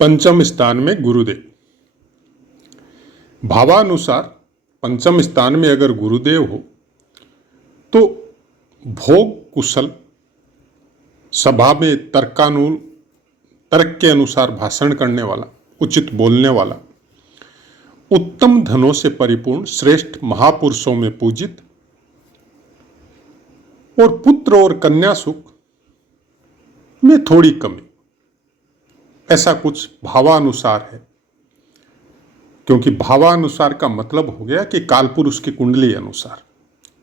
पंचम स्थान में गुरुदेव। भावानुसार पंचम स्थान में अगर गुरुदेव हो तो भोग कुशल, सभा में तर्क के अनुसार भाषण करने वाला, उचित बोलने वाला, उत्तम धनों से परिपूर्ण, श्रेष्ठ महापुरुषों में पूजित और पुत्र और कन्या सुख में थोड़ी कमी, ऐसा कुछ भावानुसार है। क्योंकि भावानुसार का मतलब हो गया कि कालपुरुष की कुंडली अनुसार।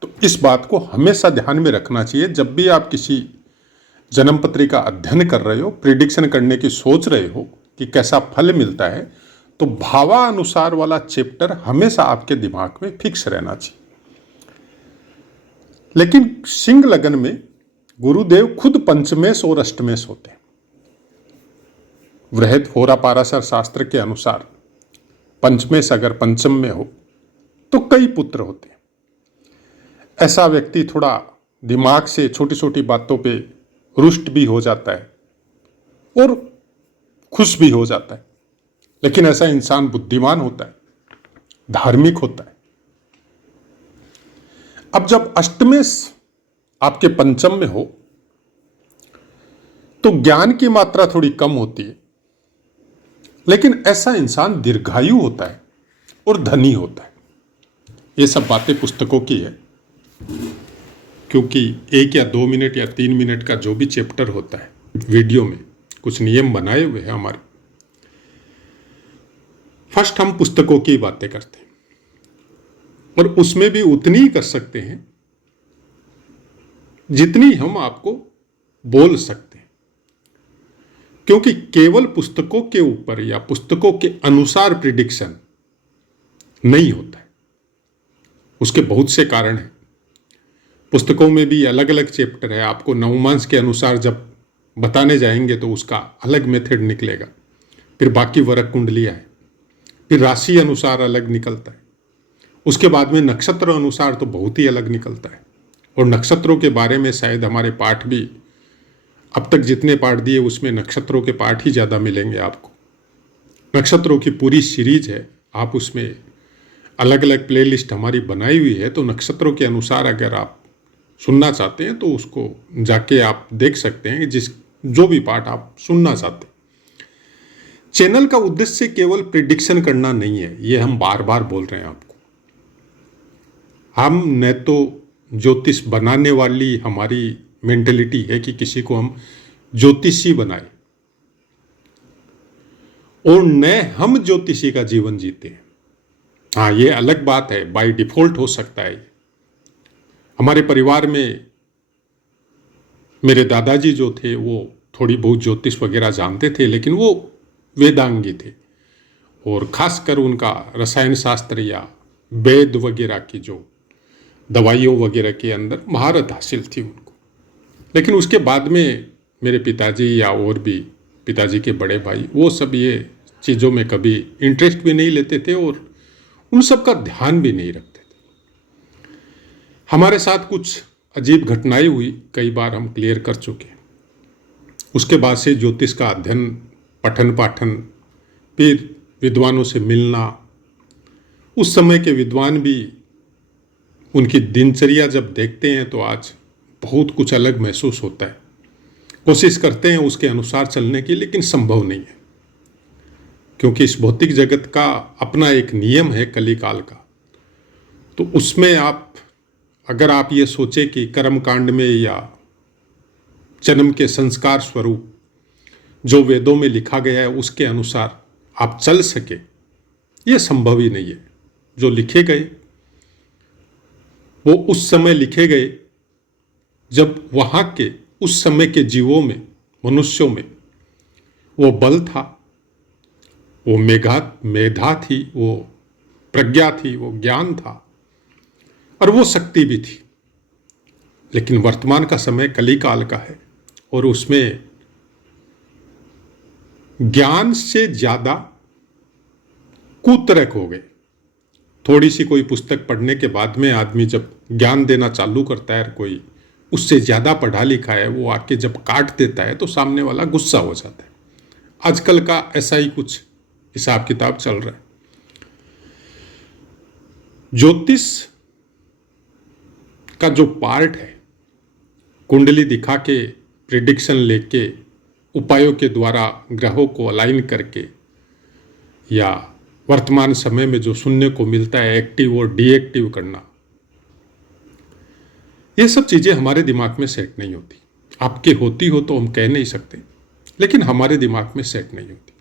तो इस बात को हमेशा ध्यान में रखना चाहिए जब भी आप किसी जन्मपत्री का अध्ययन कर रहे हो, प्रिडिक्शन करने की सोच रहे हो कि कैसा फल मिलता है, तो भावानुसार वाला चैप्टर हमेशा आपके दिमाग में फिक्स रहना चाहिए। लेकिन सिंह लगन में गुरुदेव खुद पंचमेश और अष्टमेश होते हैं। वृहद होरा पाराशर शास्त्र के अनुसार पंचमेश अगर पंचम में हो तो कई पुत्र होते हैं। ऐसा व्यक्ति थोड़ा दिमाग से छोटी छोटी बातों पे रुष्ट भी हो जाता है और खुश भी हो जाता है, लेकिन ऐसा इंसान बुद्धिमान होता है, धार्मिक होता है। अब जब अष्टमेश आपके पंचम में हो तो ज्ञान की मात्रा थोड़ी कम होती है, लेकिन ऐसा इंसान दीर्घायु होता है और धनी होता है। ये सब बातें पुस्तकों की है, क्योंकि 1 या 2 मिनट या 3 मिनट का जो भी चैप्टर होता है, वीडियो में कुछ नियम बनाए हुए हैं हमारे। फर्स्ट हम पुस्तकों की बातें करते हैं और उसमें भी उतनी ही कर सकते हैं जितनी हम आपको बोल सकते हैं, क्योंकि केवल पुस्तकों के ऊपर या पुस्तकों के अनुसार प्रिडिक्शन नहीं होता है। उसके बहुत से कारण हैं। पुस्तकों में भी अलग अलग चैप्टर है। आपको नवमांश के अनुसार जब बताने जाएंगे तो उसका अलग मेथड निकलेगा। फिर बाकी वरक कुंडलियाँ है, फिर राशि अनुसार अलग निकलता है, उसके बाद में नक्षत्र अनुसार तो बहुत ही अलग निकलता है। और नक्षत्रों के बारे में शायद हमारे पाठ भी, अब तक जितने पाठ दिए उसमें नक्षत्रों के पाठ ही ज़्यादा मिलेंगे आपको। नक्षत्रों की पूरी सीरीज है, आप उसमें अलग अलग प्लेलिस्ट हमारी बनाई हुई है। तो नक्षत्रों के अनुसार अगर आप सुनना चाहते हैं तो उसको जाके आप देख सकते हैं, जो भी पाठ आप सुनना चाहते हैं। चैनल का उद्देश्य केवल प्रिडिक्शन करना नहीं है, ये हम बार बार बोल रहे हैं आपको। हम न तो ज्योतिष बनाने वाली हमारी मेंटेलिटी है कि किसी को हम ज्योतिषी बनाए, और न हम ज्योतिषी का जीवन जीते हैं। हाँ, ये अलग बात है, बाय डिफॉल्ट हो सकता है। हमारे परिवार में मेरे दादाजी जो थे वो थोड़ी बहुत ज्योतिष वगैरह जानते थे, लेकिन वो वेदांगी थे और खासकर उनका रसायन शास्त्र या वेद वगैरह की जो दवाइयों वगैरह के अंदर महारत हासिल थी उनको। लेकिन उसके बाद में मेरे पिताजी या और भी पिताजी के बड़े भाई, वो सब ये चीज़ों में कभी इंटरेस्ट भी नहीं लेते थे और उन सब का ध्यान भी नहीं रखते थे। हमारे साथ कुछ अजीब घटनाएं हुई, कई बार हम क्लियर कर चुके। उसके बाद से ज्योतिष का अध्ययन, पठन पाठन, फिर विद्वानों से मिलना। उस समय के विद्वान भी, उनकी दिनचर्या जब देखते हैं तो आज बहुत कुछ अलग महसूस होता है। कोशिश करते हैं उसके अनुसार चलने की, लेकिन संभव नहीं है, क्योंकि इस भौतिक जगत का अपना एक नियम है कलिकाल का। तो उसमें अगर आप ये सोचे कि कर्म कांड में या जन्म के संस्कार स्वरूप जो वेदों में लिखा गया है उसके अनुसार आप चल सके, ये संभव ही नहीं है। जो लिखे गए वो उस समय लिखे गए जब वहाँ के उस समय के जीवों में, मनुष्यों में वो बल था, वो मेधा थी, वो प्रज्ञा थी, वो ज्ञान था और वो शक्ति भी थी। लेकिन वर्तमान का समय कलिकाल का है और उसमें ज्ञान से ज़्यादा कुतर्क हो गए। थोड़ी सी कोई पुस्तक पढ़ने के बाद में आदमी जब ज्ञान देना चालू करता है, कोई उससे ज़्यादा पढ़ा लिखा है, वो आके जब काट देता है तो सामने वाला गुस्सा हो जाता है। आजकल का ऐसा ही कुछ हिसाब किताब चल रहा है। ज्योतिष का जो पार्ट है, कुंडली दिखा के, प्रिडिक्शन लेके, उपायों के द्वारा ग्रहों को अलाइन करके, या वर्तमान समय में जो सुनने को मिलता है एक्टिव और डीएक्टिव करना, ये सब चीजें हमारे दिमाग में सेट नहीं होती। आपके होती हो तो हम कह नहीं सकते, लेकिन हमारे दिमाग में सेट नहीं होती।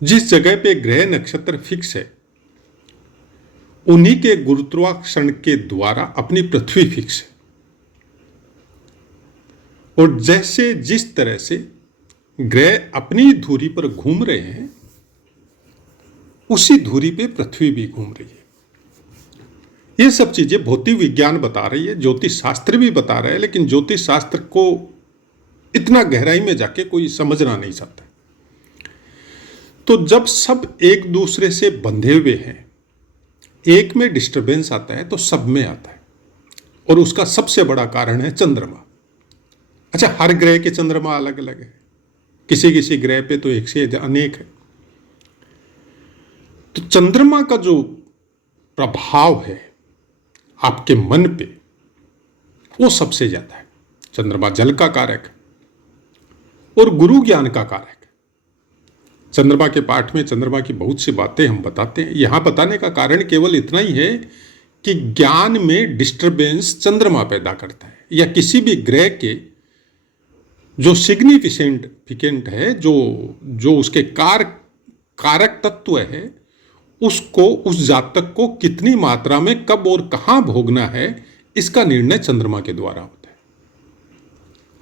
जिस जगह पे ग्रह नक्षत्र फिक्स है, उन्हीं के गुरुत्वाकर्षण के द्वारा अपनी पृथ्वी फिक्स है, और जैसे जिस तरह से ग्रह अपनी धुरी पर घूम रहे हैं, उसी धुरी पे पृथ्वी भी घूम रही है। ये सब चीजें भौतिक विज्ञान बता रही है, ज्योतिष शास्त्र भी बता रहा है, लेकिन ज्योतिष शास्त्र को इतना गहराई में जाके कोई समझना नहीं चाहता। तो जब सब एक दूसरे से बंधे हुए हैं, एक में डिस्टरबेंस आता है तो सब में आता है, और उसका सबसे बड़ा कारण है चंद्रमा। अच्छा, हर ग्रह के चंद्रमा अलग अलग है, किसी किसी ग्रह पे तो एक से अनेक है। तो चंद्रमा का जो प्रभाव है आपके मन पे, वो सबसे ज्यादा है। चंद्रमा जल का कारक है और गुरु ज्ञान का कारक है। चंद्रमा के पाठ में चंद्रमा की बहुत सी बातें हम बताते हैं। यहां बताने का कारण केवल इतना ही है कि ज्ञान में डिस्टरबेंस चंद्रमा पैदा करता है, या किसी भी ग्रह के जो सिग्निफिकेंट है, जो उसके कारक तत्व है, उसको, उस जातक को कितनी मात्रा में कब और कहां भोगना है, इसका निर्णय चंद्रमा के द्वारा होता है।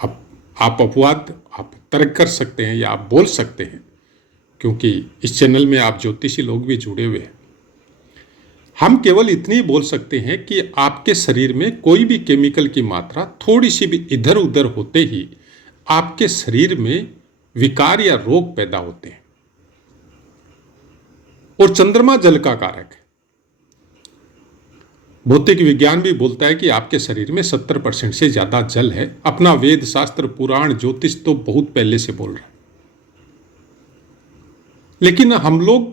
अब आप अपवाद, आप तर्क कर सकते हैं या आप बोल सकते हैं, क्योंकि इस चैनल में आप ज्योतिषी लोग भी जुड़े हुए हैं। हम केवल इतनी बोल सकते हैं कि आपके शरीर में कोई भी केमिकल की मात्रा थोड़ी सी भी इधर उधर होते ही आपके शरीर में विकार या रोग पैदा होते हैं। और चंद्रमा जल का कारक है। भौतिक विज्ञान भी बोलता है कि आपके शरीर में 70% से ज्यादा जल है। अपना वेद शास्त्र, पुराण, ज्योतिष तो बहुत पहले से बोल रहा है, लेकिन हम लोग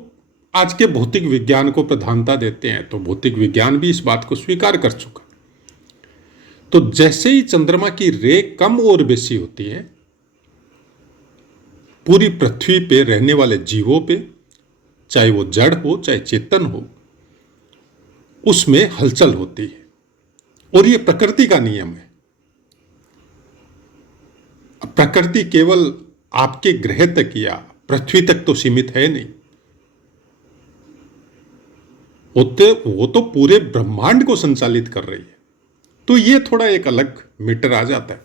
आज के भौतिक विज्ञान को प्रधानता देते हैं, तो भौतिक विज्ञान भी इस बात को स्वीकार कर चुका। तो जैसे ही चंद्रमा की रे कम और बेसी होती है, पूरी पृथ्वी पे रहने वाले जीवों पे, चाहे वो जड़ हो चाहे चेतन हो, उसमें हलचल होती है। और ये प्रकृति का नियम है। प्रकृति केवल आपके ग्रह तक या पृथ्वी तक तो सीमित है नहीं, वो तो पूरे ब्रह्मांड को संचालित कर रही है। तो ये थोड़ा एक अलग मीटर आ जाता है,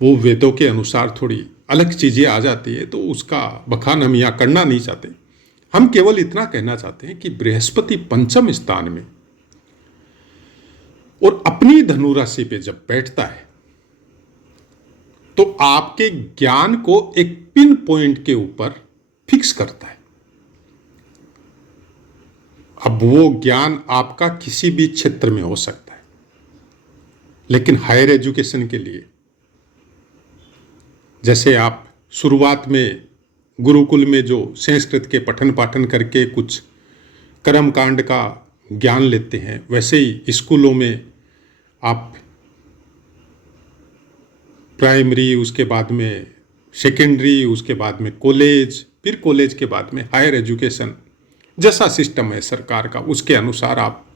वो वेदों के अनुसार थोड़ी अलग चीजें आ जाती है, तो उसका बखान हम यहां करना नहीं चाहते। हम केवल इतना कहना चाहते हैं कि बृहस्पति पंचम स्थान में और अपनी धनु राशि पे जब बैठता है, तो आपके ज्ञान को एक पिन पॉइंट के ऊपर फिक्स करता है। अब वो ज्ञान आपका किसी भी क्षेत्र में हो सकता है, लेकिन हायर एजुकेशन के लिए, जैसे आप शुरुआत में गुरुकुल में जो संस्कृत के पठन पाठन करके कुछ कर्मकांड का ज्ञान लेते हैं, वैसे ही स्कूलों में आप प्राइमरी, उसके बाद में सेकेंडरी, उसके बाद में कॉलेज, फिर कॉलेज के बाद में हायर एजुकेशन, जैसा सिस्टम है सरकार का, उसके अनुसार आप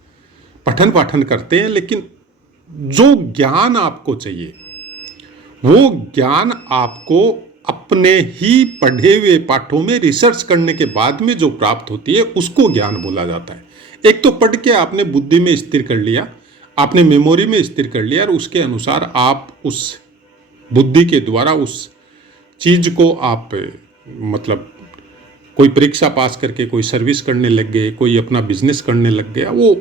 पठन पाठन करते हैं। लेकिन जो ज्ञान आपको चाहिए, वो ज्ञान आपको अपने ही पढ़े हुए पाठों में रिसर्च करने के बाद में जो प्राप्त होती है, उसको ज्ञान बोला जाता है। एक तो पढ़ के आपने बुद्धि में स्थिर कर लिया, आपने मेमोरी में स्थिर कर लिया, और उसके अनुसार आप उस बुद्धि के द्वारा उस चीज को आप, मतलब कोई परीक्षा पास करके कोई सर्विस करने लग गए, कोई अपना बिजनेस करने लग गया, वो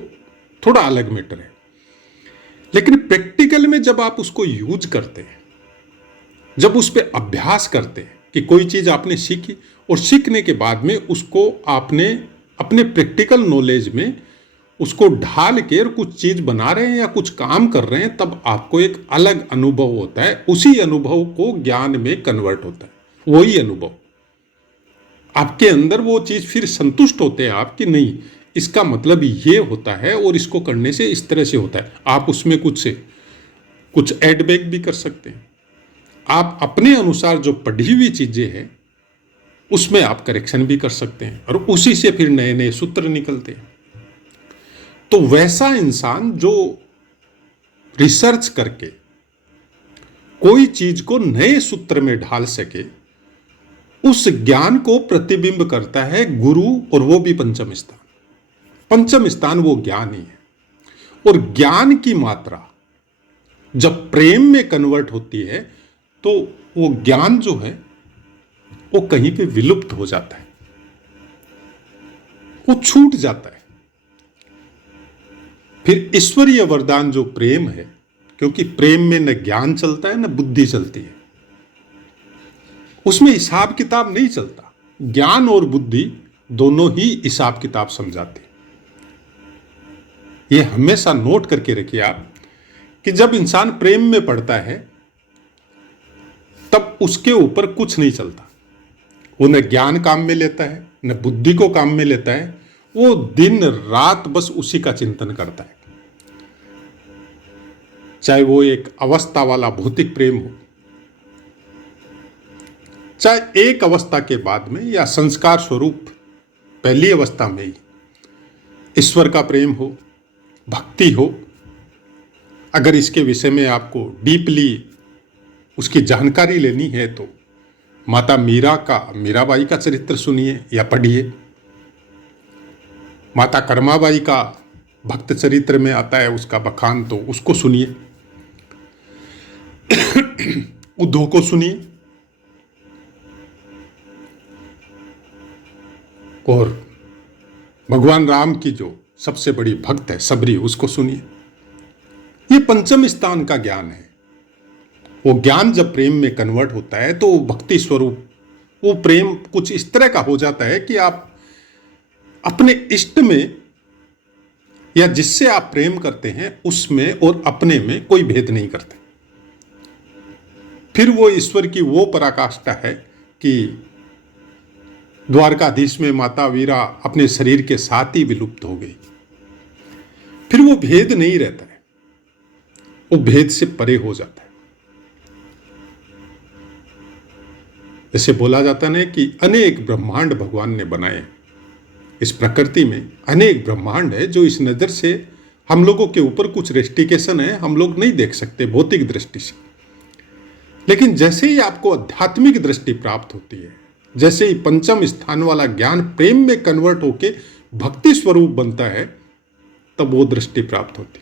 थोड़ा अलग मैटर है। लेकिन प्रैक्टिकल में जब आप उसको यूज करते हैं, जब उस पर अभ्यास करते हैं कि कोई चीज आपने सीखी, और सीखने के बाद में उसको आपने अपने प्रैक्टिकल नॉलेज में उसको ढाल के और कुछ चीज बना रहे हैं या कुछ काम कर रहे हैं, तब आपको एक अलग अनुभव होता है। उसी अनुभव को ज्ञान में कन्वर्ट होता है। वही अनुभव आपके अंदर, वो चीज फिर संतुष्ट होते हैं आप कि नहीं, इसका मतलब ये होता है और इसको करने से इस तरह से होता है। आप उसमें कुछ एडबैक भी कर सकते हैं। आप अपने अनुसार जो पढ़ी हुई चीजें हैं उसमें आप करेक्शन भी कर सकते हैं और उसी से फिर नए नए सूत्र निकलते हैं। तो वैसा इंसान जो रिसर्च करके कोई चीज को नए सूत्र में ढाल सके, उस ज्ञान को प्रतिबिंब करता है गुरु, और वो भी पंचम स्थान। पंचम स्थान वो ज्ञान ही है। और ज्ञान की मात्रा जब प्रेम में कन्वर्ट होती है तो वो ज्ञान जो है वो कहीं पे विलुप्त हो जाता है, वो छूट जाता है। फिर ईश्वरीय वरदान जो प्रेम है, क्योंकि प्रेम में न ज्ञान चलता है न बुद्धि चलती है, उसमें हिसाब किताब नहीं चलता। ज्ञान और बुद्धि दोनों ही हिसाब किताब समझाते हैं। ये हमेशा नोट करके रखिए आप कि जब इंसान प्रेम में पड़ता है तब उसके ऊपर कुछ नहीं चलता। वो न ज्ञान काम में लेता है न बुद्धि को काम में लेता है। वो दिन रात बस उसी का चिंतन करता है। चाहे वो एक अवस्था वाला भौतिक प्रेम हो, चाहे एक अवस्था के बाद में या संस्कार स्वरूप पहली अवस्था में ही ईश्वर का प्रेम हो, भक्ति हो। अगर इसके विषय में आपको डीपली उसकी जानकारी लेनी है तो माता मीराबाई का चरित्र सुनिए या पढ़िए। माता कर्माबाई का भक्त चरित्र में आता है उसका बखान, तो उसको सुनिए। उद्धव को सुनिए और भगवान राम की जो सबसे बड़ी भक्त है सबरी, उसको सुनिए। ये पंचम स्थान का ज्ञान है। वो ज्ञान जब प्रेम में कन्वर्ट होता है तो भक्ति स्वरूप वो प्रेम कुछ इस तरह का हो जाता है कि आप अपने इष्ट में या जिससे आप प्रेम करते हैं उसमें और अपने में कोई भेद नहीं करते। फिर वो ईश्वर की वो पराकाष्ठा है कि द्वारकाधीश में माता वीरा अपने शरीर के साथ ही विलुप्त हो गई। फिर वो भेद नहीं रहता है, वो भेद से परे हो जाता है। जैसे बोला जाता है कि अनेक ब्रह्मांड भगवान ने बनाए। इस प्रकृति में अनेक ब्रह्मांड है जो इस नजर से हम लोगों के ऊपर कुछ रेस्ट्रिक्शन है, हम लोग नहीं देख सकते भौतिक दृष्टि से। लेकिन जैसे ही आपको आध्यात्मिक दृष्टि प्राप्त होती है, जैसे ही पंचम स्थान वाला ज्ञान प्रेम में कन्वर्ट होके भक्ति स्वरूप बनता है, तब वो दृष्टि प्राप्त होती।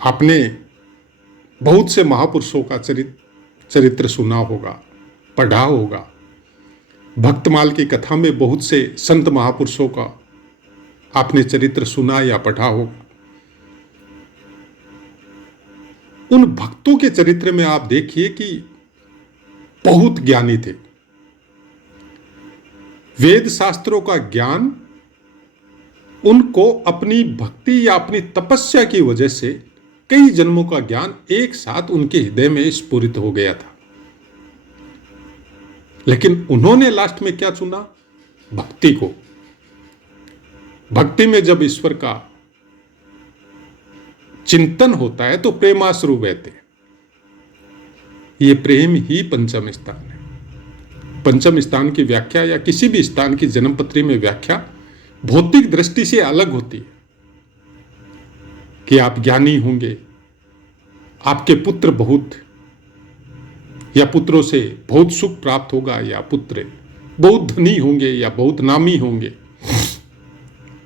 आपने बहुत से महापुरुषों का चरित्र सुना होगा, पढ़ा होगा। भक्तमाल की कथा में बहुत से संत महापुरुषों का आपने चरित्र सुना या पढ़ा होगा। उन भक्तों के चरित्र में आप देखिए कि बहुत ज्ञानी थे। वेद शास्त्रों का ज्ञान उनको अपनी भक्ति या अपनी तपस्या की वजह से कई जन्मों का ज्ञान एक साथ उनके हृदय में स्फुरित हो गया था। लेकिन उन्होंने लास्ट में क्या चुना? भक्ति को। भक्ति में जब ईश्वर का चिंतन होता है तो प्रेमाश्रु बहते। ये प्रेम ही पंचम स्थान है। पंचम स्थान की व्याख्या या किसी भी स्थान की जन्मपत्री में व्याख्या भौतिक दृष्टि से अलग होती है कि आप ज्ञानी होंगे, आपके पुत्र बहुत या पुत्रों से बहुत सुख प्राप्त होगा, या पुत्र बहुत धनी होंगे या बहुत नामी होंगे।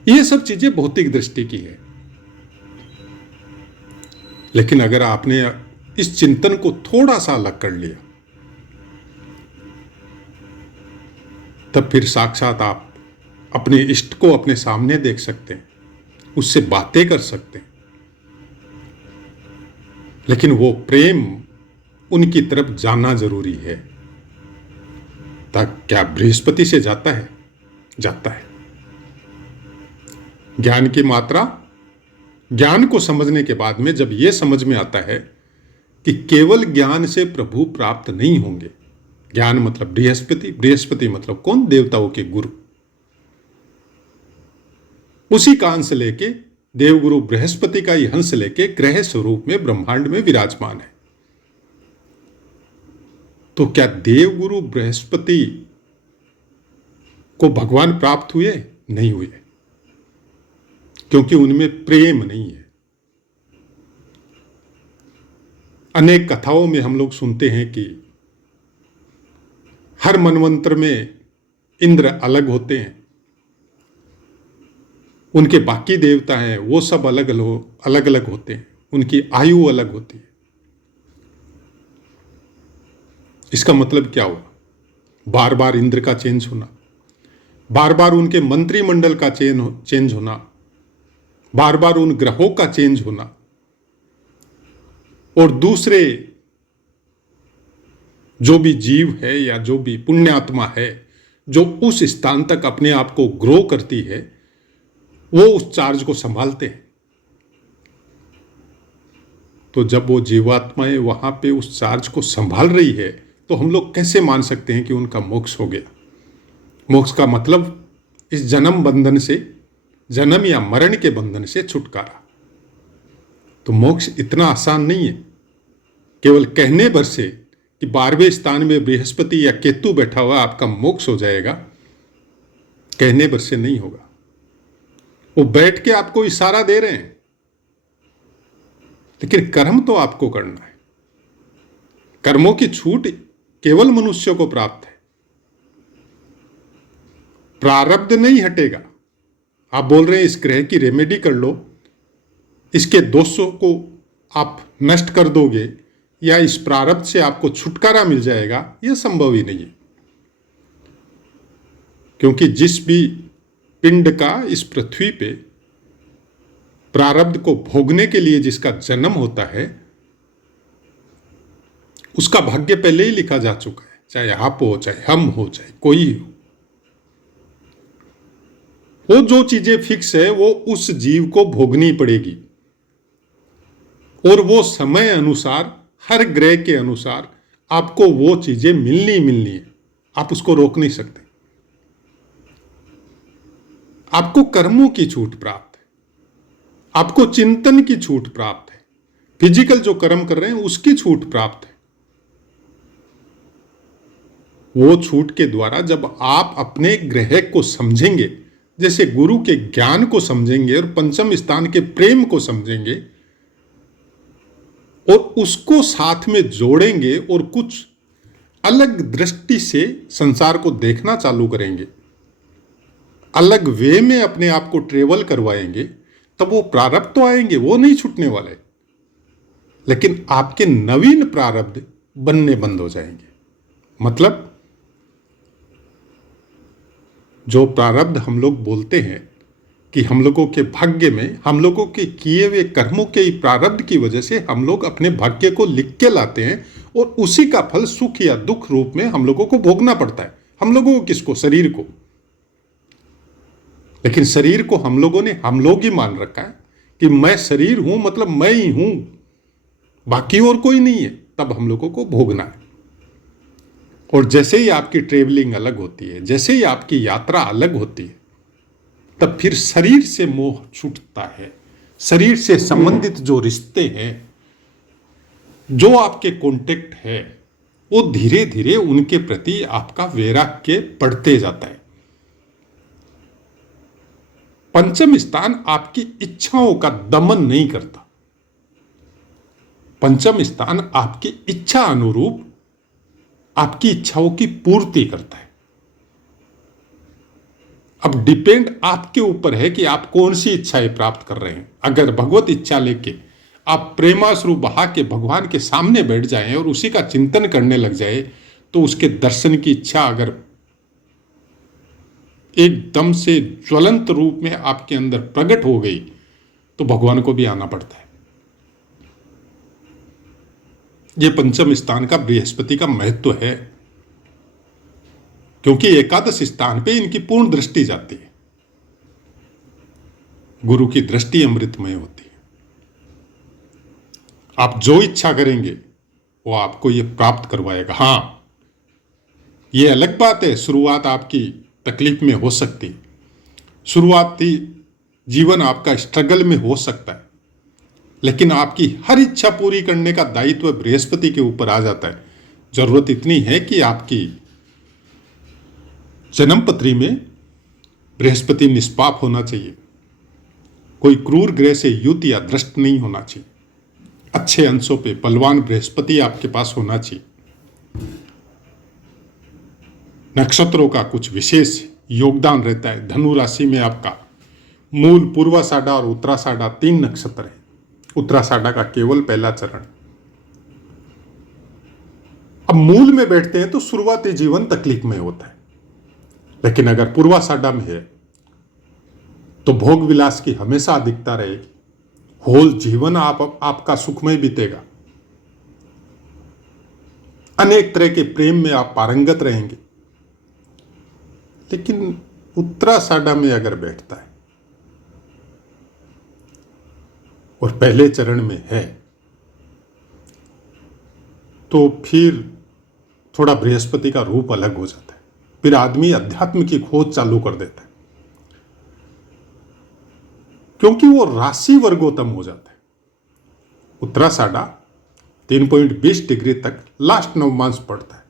ये सब चीजें भौतिक दृष्टि की है। लेकिन अगर आपने इस चिंतन को थोड़ा सा अलग कर लिया, तब फिर साक्षात आप अपने इष्ट को अपने सामने देख सकते हैं, उससे बातें कर सकते हैं। लेकिन वो प्रेम उनकी तरफ जाना जरूरी है। क्या बृहस्पति से जाता है? जाता है। ज्ञान की मात्रा, ज्ञान को समझने के बाद में जब यह समझ में आता है कि केवल ज्ञान से प्रभु प्राप्त नहीं होंगे। ज्ञान मतलब बृहस्पति, बृहस्पति मतलब कौन? देवताओं के गुरु। उसी का अंश लेके देवगुरु बृहस्पति का ही हंस लेके ग्रह स्वरूप में ब्रह्मांड में विराजमान है। तो क्या देवगुरु बृहस्पति को भगवान प्राप्त हुए? नहीं हुए, क्योंकि उनमें प्रेम नहीं है। अनेक कथाओं में हम लोग सुनते हैं कि हर मनवंतर में इंद्र अलग होते हैं, उनके बाकी देवता हैं वो सब अलग अलग होते हैं, उनकी आयु अलग होती है। इसका मतलब क्या हुआ? बार बार इंद्र का चेंज होना, बार बार उनके मंत्रिमंडल का चेंज होना, बार बार उन ग्रहों का चेंज होना, और दूसरे जो भी जीव है या जो भी पुण्यात्मा है जो उस स्थान तक अपने आप को ग्रो करती है, वो उस चार्ज को संभालते हैं। तो जब वो जीवात्माएं वहां पे उस चार्ज को संभाल रही है, तो हम लोग कैसे मान सकते हैं कि उनका मोक्ष हो गया? मोक्ष का मतलब इस जन्म बंधन से, जन्म या मरण के बंधन से छुटकारा। तो मोक्ष इतना आसान नहीं है केवल कहने भर से कि 12वें स्थान में बृहस्पति या केतु बैठा हुआ आपका मोक्ष हो जाएगा। कहने भर से नहीं होगा। वो बैठ के आपको इशारा दे रहे हैं, लेकिन कर्म तो आपको करना है। कर्मों की छूट केवल मनुष्य को प्राप्त है, प्रारब्ध नहीं हटेगा। आप बोल रहे हैं इस ग्रह की रेमेडी कर लो, इसके दोषों को आप नष्ट कर दोगे या इस प्रारब्ध से आपको छुटकारा मिल जाएगा, यह संभव ही नहीं है। क्योंकि जिस भी पिंड का इस पृथ्वी पे प्रारब्ध को भोगने के लिए जिसका जन्म होता है, उसका भाग्य पहले ही लिखा जा चुका है। चाहे आप हो, चाहे हम हो, चाहे कोई हो, वो जो चीजें फिक्स है वो उस जीव को भोगनी पड़ेगी। और वो समय अनुसार, हर ग्रह के अनुसार आपको वो चीजें मिलनी है। आप उसको रोक नहीं सकते। आपको कर्मों की छूट प्राप्त है, आपको चिंतन की छूट प्राप्त है, फिजिकल जो कर्म कर रहे हैं उसकी छूट प्राप्त है। वो छूट के द्वारा जब आप अपने ग्रह को समझेंगे, जैसे गुरु के ज्ञान को समझेंगे और पंचम स्थान के प्रेम को समझेंगे और उसको साथ में जोड़ेंगे और कुछ अलग दृष्टि से संसार को देखना चालू करेंगे, अलग वे में अपने आप को ट्रेवल करवाएंगे, तब वो प्रारब्ध तो आएंगे, वो नहीं छूटने वाले, लेकिन आपके नवीन प्रारब्ध बनने बंद हो जाएंगे। मतलब जो प्रारब्ध हम लोग बोलते हैं कि हम लोगों के भाग्य में, हम लोगों के किए हुए कर्मों के प्रारब्ध की वजह से हम लोग अपने भाग्य को लिख के लाते हैं और उसी का फल सुख या दुख रूप में हम लोगों को भोगना पड़ता है। हम लोगों को किसको? शरीर को। लेकिन शरीर को हम लोग ही मान रखा है कि मैं शरीर हूं, मतलब मैं ही हूं, बाकी और कोई नहीं है। तब हम लोगों को भोगना है। और जैसे ही आपकी ट्रेवलिंग अलग होती है, जैसे ही आपकी यात्रा अलग होती है, तब फिर शरीर से मोह छूटता है। शरीर से संबंधित जो रिश्ते हैं, जो आपके कॉन्टेक्ट है, वो धीरे धीरे उनके प्रति आपका वैराग्य बढ़ते जाता है। पंचम स्थान आपकी इच्छाओं का दमन नहीं करता। पंचम स्थान आपकी इच्छा अनुरूप आपकी इच्छाओं की पूर्ति करता है। अब डिपेंड आपके ऊपर है कि आप कौन सी इच्छाएं प्राप्त कर रहे हैं। अगर भगवत इच्छा लेके आप प्रेमाश्रु बहा के भगवान के सामने बैठ जाएं और उसी का चिंतन करने लग जाए, तो उसके दर्शन की इच्छा अगर एकदम से ज्वलंत रूप में आपके अंदर प्रकट हो गई, तो भगवान को भी आना पड़ता है। यह पंचम स्थान का बृहस्पति का महत्व है, क्योंकि एकादश स्थान पे इनकी पूर्ण दृष्टि जाती है। गुरु की दृष्टि अमृतमय होती है। आप जो इच्छा करेंगे वो आपको ये प्राप्त करवाएगा। हाँ, ये अलग बात है, शुरुआत आपकी तकलीफ में हो सकती है, शुरुआती जीवन आपका स्ट्रगल में हो सकता है, लेकिन आपकी हर इच्छा पूरी करने का दायित्व बृहस्पति के ऊपर आ जाता है। जरूरत इतनी है कि आपकी जन्म पत्री में बृहस्पति निष्पाप होना चाहिए, कोई क्रूर ग्रह से युत या दृष्ट नहीं होना चाहिए, अच्छे अंशों पे बलवान बृहस्पति आपके पास होना चाहिए, नक्षत्रों का कुछ विशेष योगदान रहता है। धनु राशि में आपका मूल, पूर्वाषाढ़ा और उत्तराषाढ़ा 3 नक्षत्र है। उत्तराषाढ़ा का केवल पहला चरण। अब मूल में बैठते हैं तो शुरुआती जीवन तकलीफ में होता है, लेकिन अगर पूर्वाषाढ़ा में है तो भोग विलास की हमेशा अधिकता रहेगी। होल जीवन आपका सुखमय बीतेगा, अनेक तरह के प्रेम में आप पारंगत रहेंगे। लेकिन उत्तराषाढ़ा में अगर बैठता है और पहले चरण में है तो फिर थोड़ा बृहस्पति का रूप अलग हो जाता है। फिर आदमी अध्यात्म की खोज चालू कर देता है, क्योंकि वो राशि वर्गोत्तम हो जाता है। उत्तराषाढ़ा 3.20 डिग्री तक लास्ट नवमांश पड़ता है,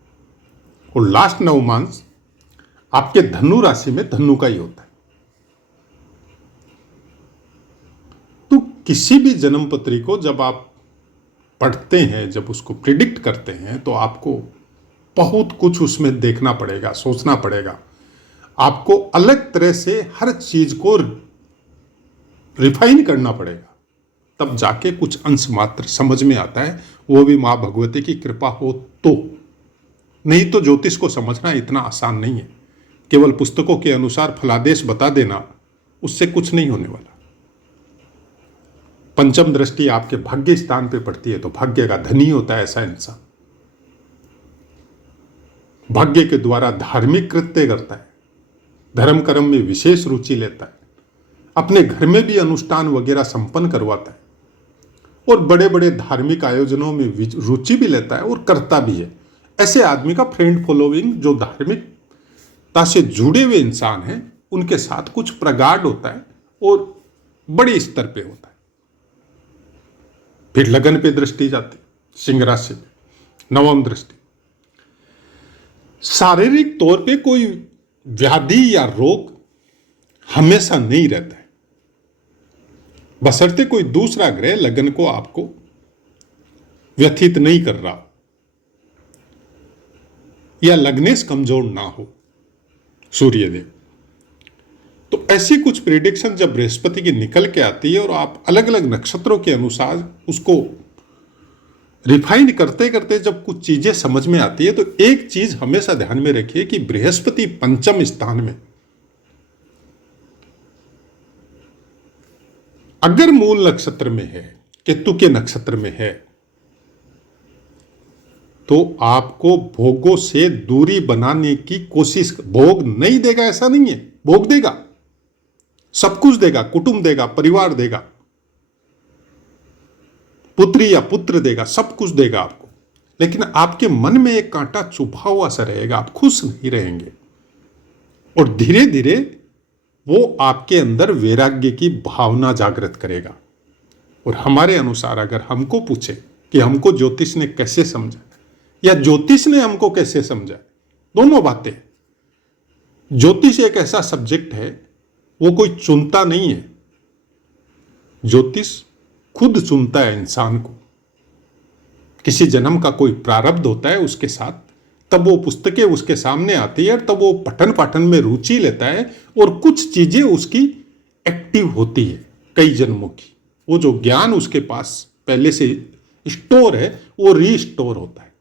और लास्ट नवमांश आपके धनु राशि में धनु का ही होता है। तो किसी भी जन्म पत्री को जब आप पढ़ते हैं, जब उसको प्रिडिक्ट करते हैं, तो आपको बहुत कुछ उसमें देखना पड़ेगा, सोचना पड़ेगा। आपको अलग तरह से हर चीज को रिफाइन करना पड़ेगा, तब जाके कुछ अंश मात्र समझ में आता है, वो भी मां भगवती की कृपा हो तो। नहीं तो ज्योतिष को समझना इतना आसान नहीं है। केवल पुस्तकों के अनुसार फलादेश बता देना, उससे कुछ नहीं होने वाला। पंचम दृष्टि आपके भाग्य स्थान पे पड़ती है तो भाग्य का धनी होता है ऐसा इंसान। भाग्य के द्वारा धार्मिक कृत्य करता है, धर्म कर्म में विशेष रुचि लेता है, अपने घर में भी अनुष्ठान वगैरह संपन्न करवाता है, और बड़े बड़े धार्मिक आयोजनों में रुचि भी लेता है और करता भी है। ऐसे आदमी का फ्रेंड फॉलोइंग, जो धार्मिकता से जुड़े हुए इंसान हैं, उनके साथ कुछ प्रगाढ़ होता है और बड़े स्तर पे होता है। फिर लगन पे दृष्टि जाती, सिंह राशि में नवम दृष्टि। शारीरिक तौर पे कोई व्याधि या रोग हमेशा नहीं रहता है, बशर्ते कोई दूसरा ग्रह लगन को आपको व्यथित नहीं कर रहा या लग्नेश कमजोर ना हो, सूर्यदेव। तो ऐसी कुछ प्रेडिक्शन जब बृहस्पति की निकल के आती है और आप अलग अलग नक्षत्रों के अनुसार उसको रिफाइन करते करते जब कुछ चीजें समझ में आती है, तो एक चीज हमेशा ध्यान में रखिए कि बृहस्पति पंचम स्थान में अगर मूल नक्षत्र में है, केतु के नक्षत्र में है, तो आपको भोगों से दूरी बनाने की कोशिश। भोग नहीं देगा ऐसा नहीं है, भोग देगा, सब कुछ देगा, कुटुंब देगा, परिवार देगा, पुत्री या पुत्र देगा, सब कुछ देगा आपको। लेकिन आपके मन में एक कांटा चुभा हुआ सा रहेगा, आप खुश नहीं रहेंगे, और धीरे धीरे वो आपके अंदर वैराग्य की भावना जागृत करेगा। और हमारे अनुसार अगर हमको पूछे कि हमको ज्योतिष ने कैसे समझा या ज्योतिष ने हमको कैसे समझा, दोनों बातें। ज्योतिष एक ऐसा सब्जेक्ट है, वो कोई चुनता नहीं है, ज्योतिष खुद चुनता है इंसान को। किसी जन्म का कोई प्रारब्ध होता है उसके साथ, तब वो पुस्तकें उसके सामने आती है, तब वो पठन पाठन में रुचि लेता है, और कुछ चीजें उसकी एक्टिव होती है कई जन्मों की। वो जो ज्ञान उसके पास पहले से स्टोर है, वो रीस्टोर होता है।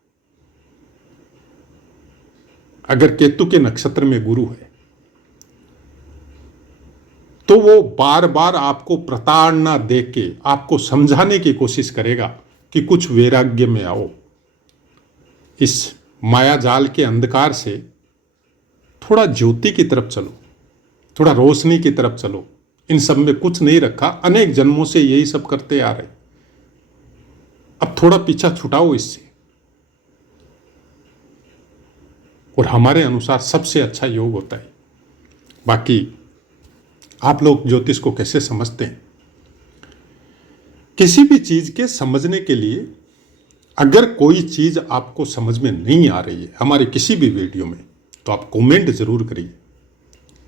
अगर केतु के नक्षत्र में गुरु है तो वो बार बार आपको प्रताड़ना देके आपको समझाने की कोशिश करेगा कि कुछ वैराग्य में आओ, इस माया जाल के अंधकार से थोड़ा ज्योति की तरफ चलो, थोड़ा रोशनी की तरफ चलो, इन सब में कुछ नहीं रखा, अनेक जन्मों से यही सब करते आ रहे। अब थोड़ा पीछा छुटाओ इससे, और हमारे अनुसार सबसे अच्छा योग होता है। बाकी आप लोग ज्योतिष को कैसे समझते हैं? किसी भी चीज के समझने के लिए अगर कोई चीज आपको समझ में नहीं आ रही है हमारे किसी भी वीडियो में, तो आप कमेंट जरूर करिए,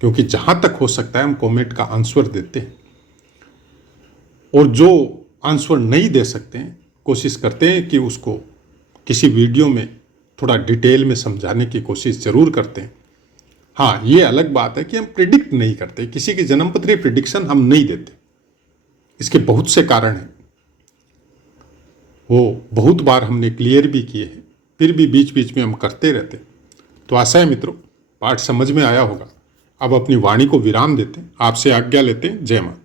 क्योंकि जहां तक हो सकता है हम कमेंट का आंसर देते हैं। और जो आंसर नहीं दे सकते हैं, कोशिश करते हैं कि उसको किसी वीडियो में थोड़ा डिटेल में समझाने की कोशिश जरूर करते हैं। हाँ, ये अलग बात है कि हम प्रिडिक्ट नहीं करते, किसी की जन्मपत्री प्रिडिक्शन हम नहीं देते। इसके बहुत से कारण हैं, वो बहुत बार हमने क्लियर भी किए हैं, फिर भी बीच बीच में हम करते रहते। तो आशा है मित्रों पाठ समझ में आया होगा। अब अपनी वाणी को विराम देते हैं, आपसे आज्ञा लेते हैं। जय माता।